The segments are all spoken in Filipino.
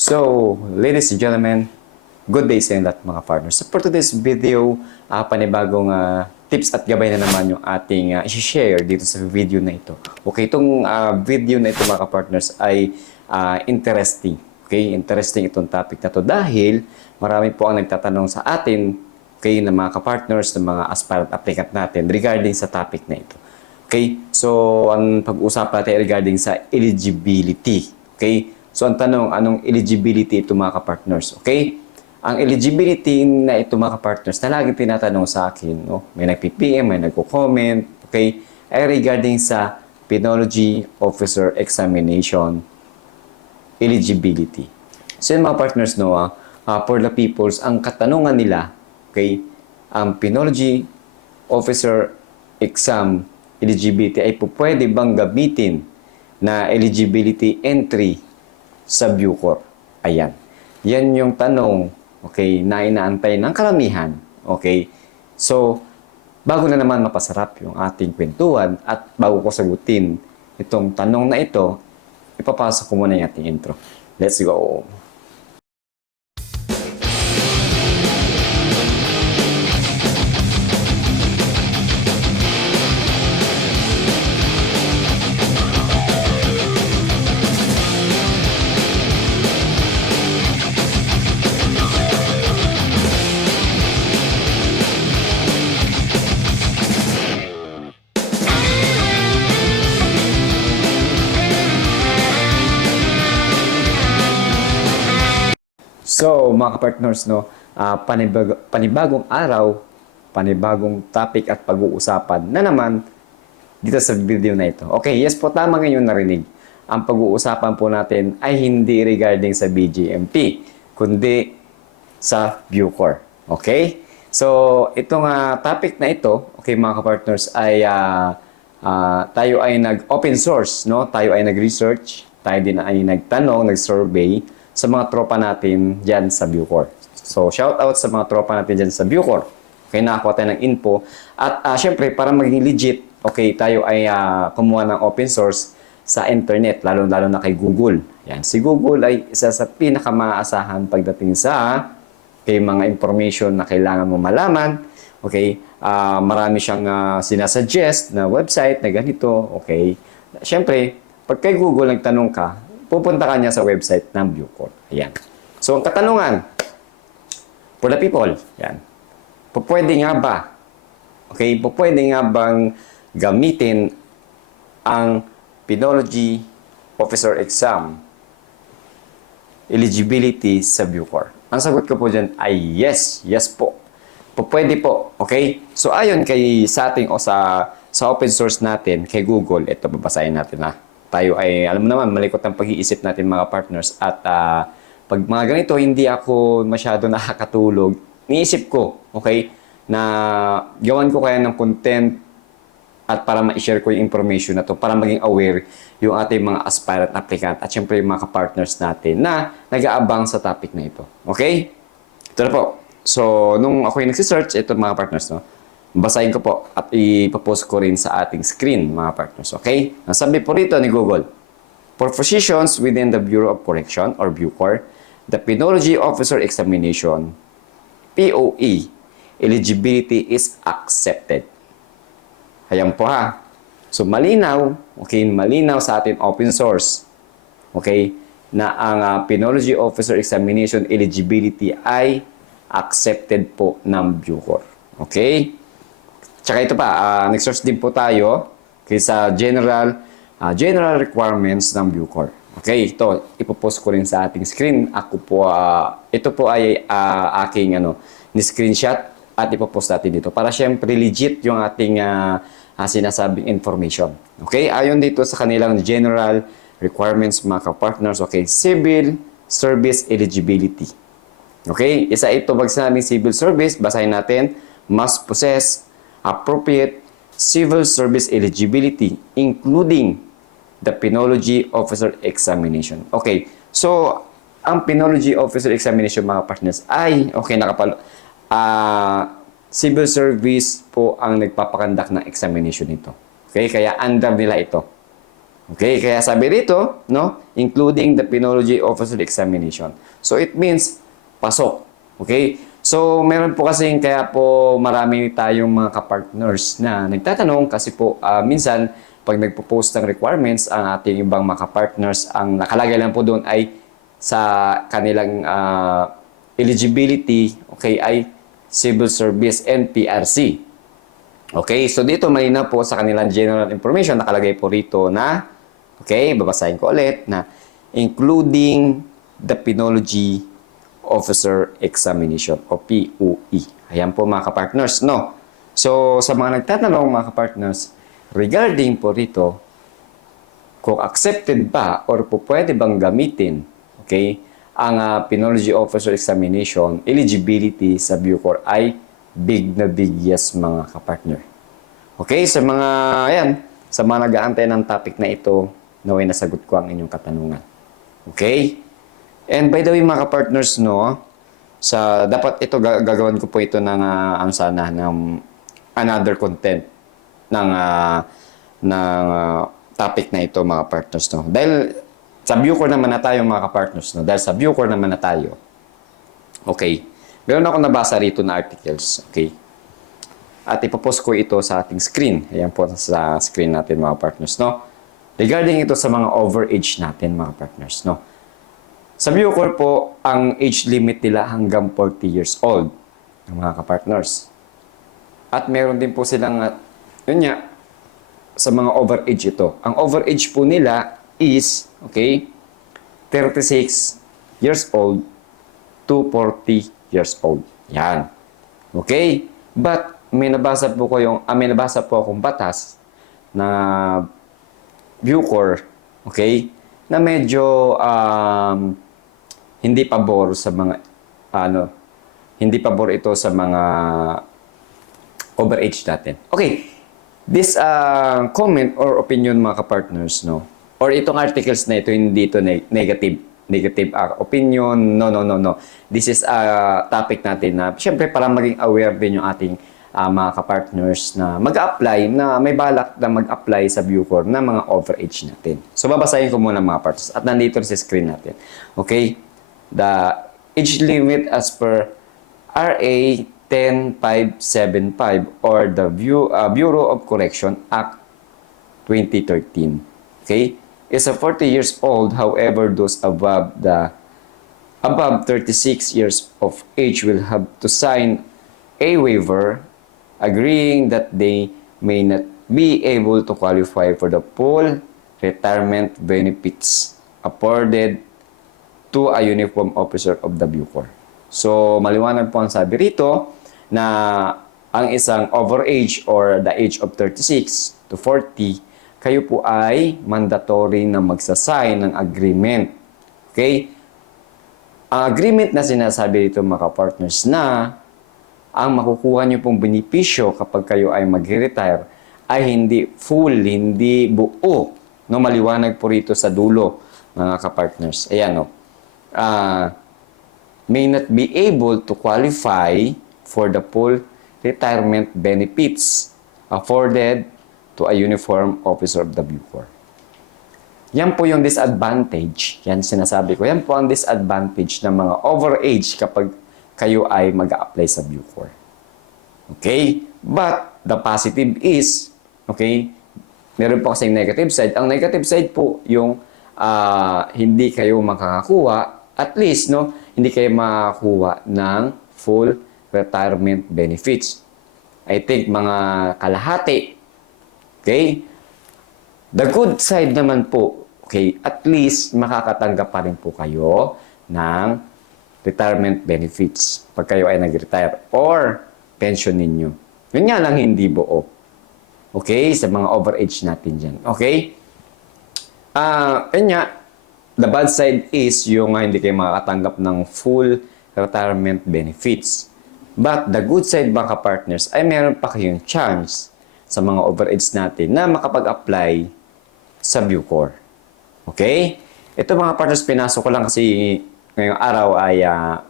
So, ladies and gentlemen, good day sa inyo lahat mga partners. So, for today's video, ah, panibagong ah, tips at gabay na naman yung ating uh, share dito sa video na ito. Okay, itong ah, video na ito mga partners ay ah, interesting. Okay, interesting itong topic na to dahil marami po ang nagtatanong sa atin okay, ng mga kapartners, ng mga aspirant applicant natin regarding sa topic na ito. Okay? So, ang pag-uusapan natin regarding sa eligibility. Okay? So, ang tanong, anong eligibility ito mga kapartners? Okay? Ang eligibility na ito mga kapartners na lagi tinatanong sa akin, no? may nag-PPM, may nagko-comment, okay? Ay regarding sa Penology Officer Examination eligibility. So yun mga partners, no, ah, ah, for the peoples, ang katanungan nila, okay, ang Penology Officer Exam eligibility ay pwede bang gamitin na eligibility entry sa Bucor? Ayan. Yan yung tanong, okay, na inaantay ng karamihan. Okay? So, bago na naman mapasarap yung ating kwentuhan at bago ko sagutin itong tanong na ito, ipapasok ko muna yung ating intro. Let's go! So, mga partners no, ah, panibag- panibagong araw, panibagong topic at pag-uusapan na naman dito sa video na ito. Okay, yes po, tama ngayon narinig. Ang pag-uusapan po natin ay hindi regarding sa BGMP, kundi sa Bucor. Okay? So, itong ah, topic na ito, okay mga partners ay ah, ah, tayo ay nag-open source, no? Tayo ay nag-research, tayo din ay nagtanong, nag-survey sa mga tropa natin diyan sa Bucor. So, shout out sa mga tropa natin diyan sa Bucor. Okay, nakakuha tayo ng info. At ah, syempre, para maging legit, okay, tayo ay ah, kumuha ng open source sa internet, lalo-lalo na kay Google. Yan, si Google ay isa sa pinakamaasahan pagdating sa kay mga information na kailangan mo malaman. Okay, ah, marami siyang ah, sinasuggest na website na ganito. Okay, syempre, pag kay Google nagtanong ka, pupunta ka niya sa website ng Bucor. Ayan. So, ang katanungan, for the people, yan. Pwede nga ba? Okay, pwede nga bang gamitin ang Penology Officer Exam eligibility sa Bucor? Ang sagot ko po dyan ay yes, yes po. Pwede po, okay? So ayon kay sa ating o sa sa open source natin kay Google, ito babasahin natin na. Tayo ay alam mo naman malikot ang pag-iisip natin mga partners at ah, pag mga ganito hindi ako masyado nakakatulog. Niisip ko, okay, na gawan ko kaya ng content at para ma-share ko yung information na to para maging aware yung ating mga aspirant applicant at syempre yung mga partners natin na nag-aabang sa topic na ito. Okay? Ito na po. So, nung ako yung nagsisearch, ito mga partners, no? Basahin ko po at ipapost ko rin sa ating screen, mga partners. Okay? Ang sabi po rito ni Google, For positions within the Bureau of Correction or BUCOR, the Penology Officer Examination, POE, eligibility is accepted. Ayan po ha. So malinaw, okay, malinaw sa atin open source. Okay? Na ang ah, Penology Officer Examination eligibility ay accepted po ng Bucor. Okay? Tsaka ito pa, ah, nag-search din po tayo okay, sa general ah, general requirements ng Bucor. Okay, ito ipopost ko rin sa ating screen. Ako po ah, ito po ay ah, aking ano, ni screenshot at ipopost natin dito para syempre legit yung ating ah, ah, sinasabing information. Okay, ayon dito sa kanilang general requirements mga ka-partners, okay, civil service eligibility. Okay, isa ito pag sinabing civil service, basahin natin, must possess appropriate civil service eligibility including the Penology Officer Examination. Okay, so ang Penology Officer Examination mga partners ay, okay, nakapalo, ah, civil service po ang nagpapakandak ng examination nito. Okay, kaya under nila ito. Okay, kaya sabi dito, no, including the Penology Officer Examination. So it means pasok. Okay? So meron po kasi kaya po marami tayong mga kapartners na nagtatanong kasi po ah, minsan pag nagpo-post ng requirements ang ating ibang mga kapartners, ang nakalagay lang po doon ay sa kanilang ah, eligibility, okay, ay civil service and PRC. Okay, so dito malinaw po sa kanilang general information, nakalagay po rito na, okay, babasahin ko ulit, na including the Penology Officer Examination o POE. Ayan po mga kapartners, no? So, sa mga nagtatanong mga kapartners, regarding po rito, kung accepted ba or po pwede bang gamitin, okay, ang ah, Penology Officer Examination, eligibility sa Bucor ay big na big yes mga kapartner. Okay, sa mga, ayan, sa mga nag-aantay ng topic na ito, naway nasagot ko ang inyong katanungan. Okay? And by the way mga kapartners, no, sa, dapat ito, ga- gagawin ko po ito ng, ah, ano sana, ng another content ng, ah, ng ah, topic na ito mga partners, no. Dahil sa Bucor naman na tayo mga kapartners, no. Dahil sa Bucor naman na tayo, okay, meron ako nabasa rito na articles, okay. At ipopost ko ito sa ating screen. Ayan po sa screen natin mga partners, no. Regarding ito sa mga overage natin mga partners, no. Sa Bucor po, ang age limit nila hanggang 40 years old, ng mga kapartners. At meron din po silang, uh, yun nga, sa mga overage ito. Ang overage po nila is, okay, 36 years old to 40 years old. Yan. Okay? But, may nabasa po ko yung, ah, may nabasa po akong batas na Bucor, okay, na medyo um, hindi pabor sa mga ano, hindi pabor ito sa mga overage natin. Okay, this uh, comment or opinion mga kapartners, no, or itong articles na ito, hindi ito ne- negative negative uh, opinion, no, no, no, no. This is a topic natin na, syempre, para maging aware din yung ating uh, mga kapartners na mag-apply, na may balak na mag-apply sa Bucor na mga overage natin. So, babasahin ko muna mga partners at nandito sa screen natin. Okay? The age limit as per RA 10575 or the Bu- uh, Bureau of Correction Act 2013. Okay? Is a 40 years old, however, those above the above 36 years of age will have to sign a waiver agreeing that they may not be able to qualify for the full retirement benefits afforded to a uniform officer of the Bucor. So, maliwanag po ang sabi rito na ang isang overage or the age of 36 to 40, kayo po ay mandatory na magsasign ng agreement. Okay? Ang agreement na sinasabi dito mga partners na ang makukuha nyo pong benepisyo kapag kayo ay mag-retire ay hindi full, hindi buo. No, maliwanag po rito sa dulo, mga kapartners. Ayan, no. Ah, may not be able to qualify for the full retirement benefits afforded to a uniform officer of the Bucor. Yan po yung disadvantage. Yan sinasabi ko. Yan po ang disadvantage ng mga overage kapag kayo ay mag apply sa Bucor. Okay? But the positive is, okay, meron po kasing negative side. Ang negative side po yung ah, hindi kayo makakakuha, at least, no, hindi kayo makakuha ng full retirement benefits. I think mga kalahati. Okay? The good side naman po, okay, at least makakatanggap pa rin po kayo ng retirement benefits pag kayo ay nag-retire or pension ninyo. Yun nga lang hindi buo. Okay? Sa mga overage natin dyan. Okay? Ah, yun nga, the bad side is yung hindi kayo makakatanggap ng full retirement benefits. But the good side mga partners ay meron pa kayong chance sa mga overage natin na makapag-apply sa Bucor. Okay? Ito mga partners, pinasok ko lang kasi ngayong araw ay ah,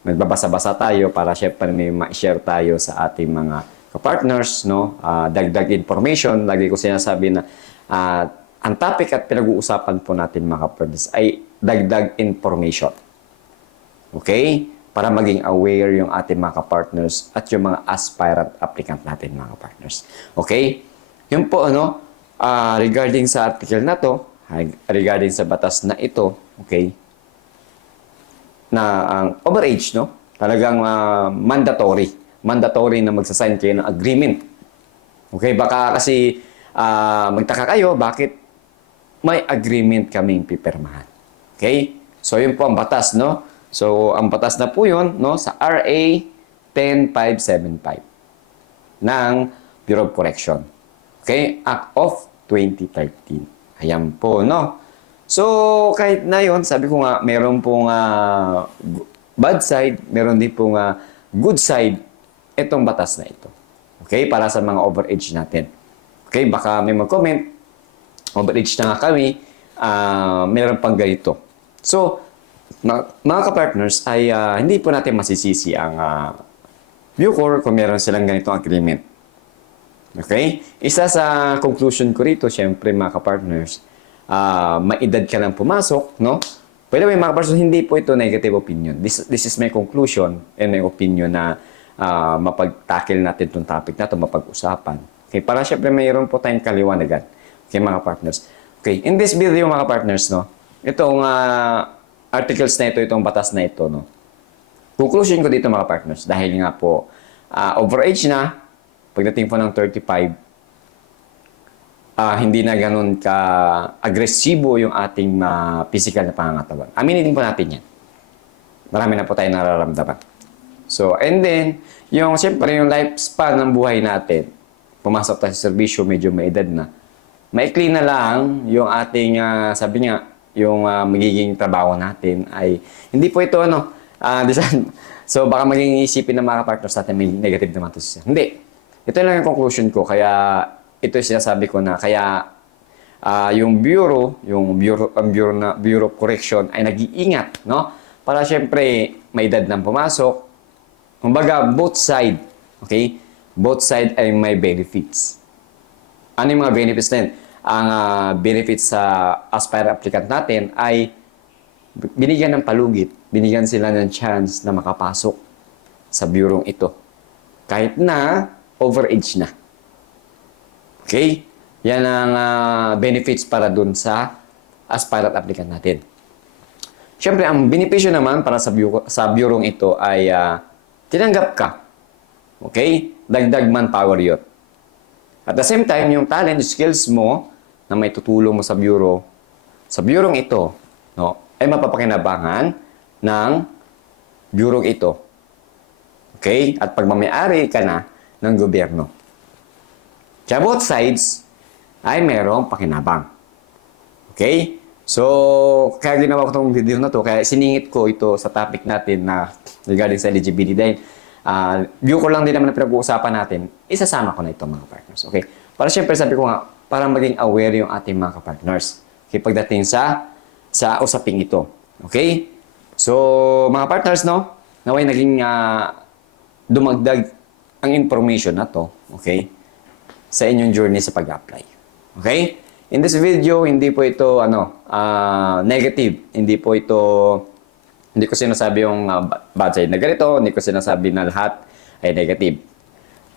nagbabasa-basa tayo para syempre may ma-share tayo sa ating mga kapartners, no? Ah, dagdag information. Lagi ko sinasabi na ah, ang topic at pinag-uusapan po natin mga kapatid ay dagdag information. Okay? Para maging aware yung ating mga partners at yung mga aspirant applicant natin mga partners. Okay? Yun po ano, ah, regarding sa article na to, regarding sa batas na ito, okay? Na ang overage, no? Talagang ah, mandatory. Mandatory na magsasign kayo ng agreement. Okay? Baka kasi ah, magtaka kayo, bakit may agreement kaming pipirmahan. Okay? So, yun po ang batas, no? So, ang batas na po yun, no? Sa RA 10575 ng Bureau of Correction. Okay? Act of 2013. Ayan po, no? So, kahit na yun, sabi ko nga, meron pong gu- bad side, meron din pong ah, good side itong batas na ito. Okay? Para sa mga overage natin. Okay? Baka may mag-comment, overage na nga kami, ah, meron pang ganito. So, mga, mga kapartners, ay ah, hindi po natin masisisi ang uh, Bucor kung meron silang ganitong agreement. Okay? Isa sa conclusion ko rito, syempre mga kapartners, ah may edad ka lang pumasok, no? The way, mga kapartners, hindi po ito negative opinion. This, this is my conclusion and my opinion na ah, mapag-tackle natin itong topic na ito, mapag-usapan. Okay? Para syempre mayroon po tayong kaliwanagan. Okay, mga partners. Okay, in this video, mga partners, no? Itong ah, articles na ito, itong batas na ito, no? Conclusion ko dito mga partners, dahil nga po ah, overage na, pagdating po ng 35, ah, hindi na ganun ka agresibo yung ating ah, physical na pangangatawan. Aminin din po natin yan. Marami na po tayo nararamdaman. So, and then, yung siyempre yung lifespan ng buhay natin, pumasok tayo sa serbisyo, medyo may edad na. Maikli na lang yung ating, ah, sabi niya, yung ah, magiging trabaho natin ay, hindi po ito ano, design. So, baka maging isipin ng mga partners natin may negative naman to siya. Hindi. Ito lang yung conclusion ko. Kaya, ito yung sinasabi ko na, kaya ah, yung bureau, yung bureau, ang bureau, na, bureau of correction ay nag-iingat, no? Para syempre, may edad nang pumasok. Kumbaga, both side, okay? Both side ay may benefits. Ano yung mga benefits yun? Ang ah, benefits sa aspire applicant natin ay binigyan ng palugit, binigyan sila ng chance na makapasok sa bureau ito. Kahit na overage na. Okay? Yan ang ah, benefits para dun sa aspirant applicant natin. Siyempre, ang benepisyo naman para sa, bureau, sa bureau ito ay ah, tinanggap ka. Okay? Dagdag manpower yun. At the same time, yung talent, skills mo na may tutulong mo sa bureau, sa bureau ito, no, ay mapapakinabangan ng bureau ito. Okay? At pagmamayari ka na ng gobyerno. Kaya both sides ay merong pakinabang. Okay? So, kaya ginawa ko itong video na to, kaya siningit ko ito sa topic natin na regarding sa LGBT dahil ah, view ko lang din naman na pinag-uusapan natin, isasama ko na ito mga partners. Okay? Para syempre sabi ko nga, para maging aware yung ating mga partners. Okay, pagdating sa sa usaping ito. Okay? So, mga partners, no? Naway naging ah, dumagdag ang information na to, okay? Sa inyong journey sa pag-apply. Okay? In this video, hindi po ito ano, ah, negative. Hindi po ito hindi ko sinasabi yung ah, ba- bad side na ganito, hindi ko sinasabi na lahat ay negative.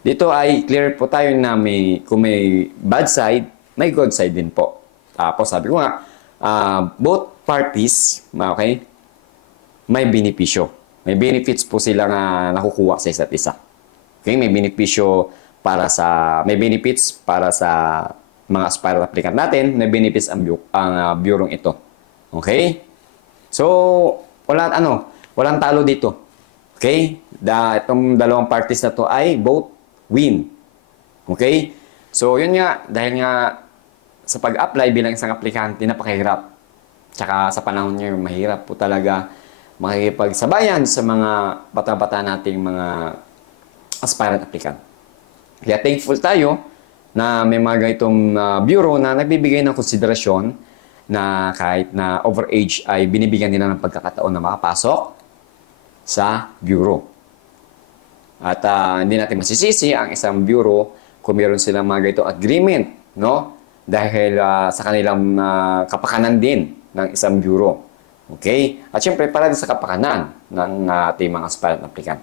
Dito ay clear po tayo na may, kung may bad side, may good side din po. Tapos sabi ko nga, ah, both parties, okay, may benepisyo. May benefits po sila nga nakukuha sa isa't isa. Okay, may benepisyo para sa may benefits para sa mga aspirant applicant natin, may benefits ang ang uh, bureau ito. Okay? So, wala ano, walang talo dito. Okay? Da, itong dalawang parties na to ay both win. Okay? So, yun nga, dahil nga sa pag-apply bilang isang aplikante, napakahirap. Tsaka sa panahon niyo, mahirap po talaga makikipagsabayan sa mga bata-bata nating mga aspirant applicant. Kaya thankful tayo na may mga ganitong ah, bureau na nagbibigay ng konsiderasyon na kahit na overage ay binibigyan nila ng pagkakataon na makapasok sa bureau. At ah, hindi natin masisisi ang isang bureau kung meron silang mga ganitong agreement, no? dahil ah, sa kanilang ah, kapakanan din ng isang bureau. Okay? At syempre, para din sa kapakanan ng ah, ating mga aspirant applicant.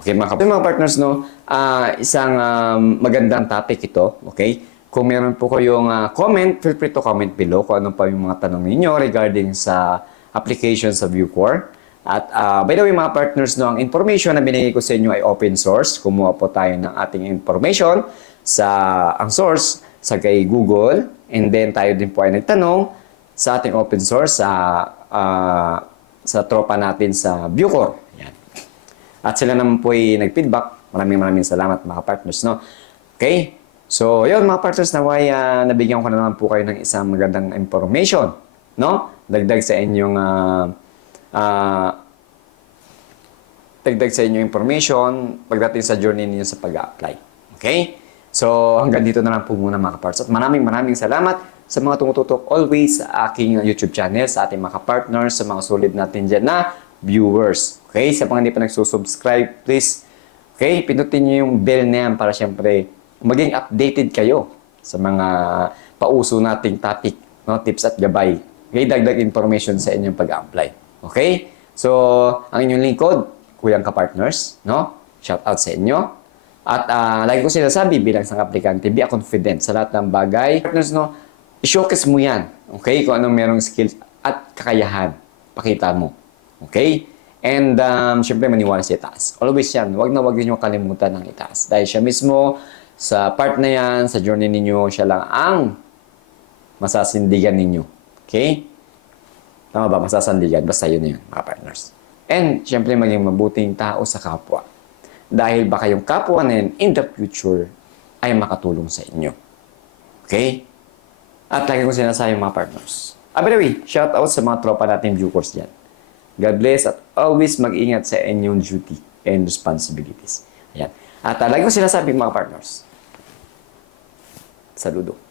Okay, mga, kap- mga partners, no, ah, isang um, magandang topic ito. Okay? Kung meron po kayong ah, comment, feel free to comment below kung ano pa yung mga tanong ninyo regarding sa application sa Vucor. At ah, by the way, mga partners, no, ang information na binigay ko sa inyo ay open source. Kumuha po tayo ng ating information sa ang source sa kay Google. And then tayo din po ay nagtanong sa ating open source sa ah, sa tropa natin sa Vucor. Yan. At sila naman po ay nag-feedback. Maraming maraming salamat mga partners, no? Okay? So, yun mga partners, naway ah, nabigyan ko na naman po kayo ng isang magandang information, no? Dagdag sa inyong ah, ah, dagdag sa inyong information pagdating sa journey ninyo sa pag-apply. Okay? So, hanggang dito na lang po muna mga partners. At maraming maraming salamat sa mga tumututok always sa aking YouTube channel, sa ating mga partners, sa mga solid natin dyan na viewers. Okay? Sa mga hindi pa nagsusubscribe, please, okay, pinutin nyo yung bell na yan para syempre maging updated kayo sa mga pauso nating topic, no, tips at gabay. Okay, dagdag information sa inyong pag-apply. Okay? So, ang inyong lingkod, Kuyang Ka-Partners, no? Shout out sa inyo. At ah, lagi ko sinasabi bilang isang aplikante, be a confident sa lahat ng bagay. Partners, no? I-showcase mo yan. Okay? Kung anong merong skills at kakayahan. Pakita mo. Okay? And um, syempre maniwala sa itaas. Always yan. Huwag na huwag niyo kalimutan ng itaas. Dahil siya mismo, sa part na yan, sa journey ninyo, siya lang ang masasindigan ninyo. Okay? Tama ba? Masasandigan. Basta yun yun, mga partners. And, syempre, maging mabuting tao sa kapwa. Dahil baka yung kapwa na yun, in the future, ay makatulong sa inyo. Okay? At lagi ko sinasabi mga partners. Ah, by the way, shout out sa mga tropa natin viewers dyan. God bless at always mag-ingat sa inyong duty and responsibilities. Ayan. At uh, lagi ko sinasabi mga partners. Saludos.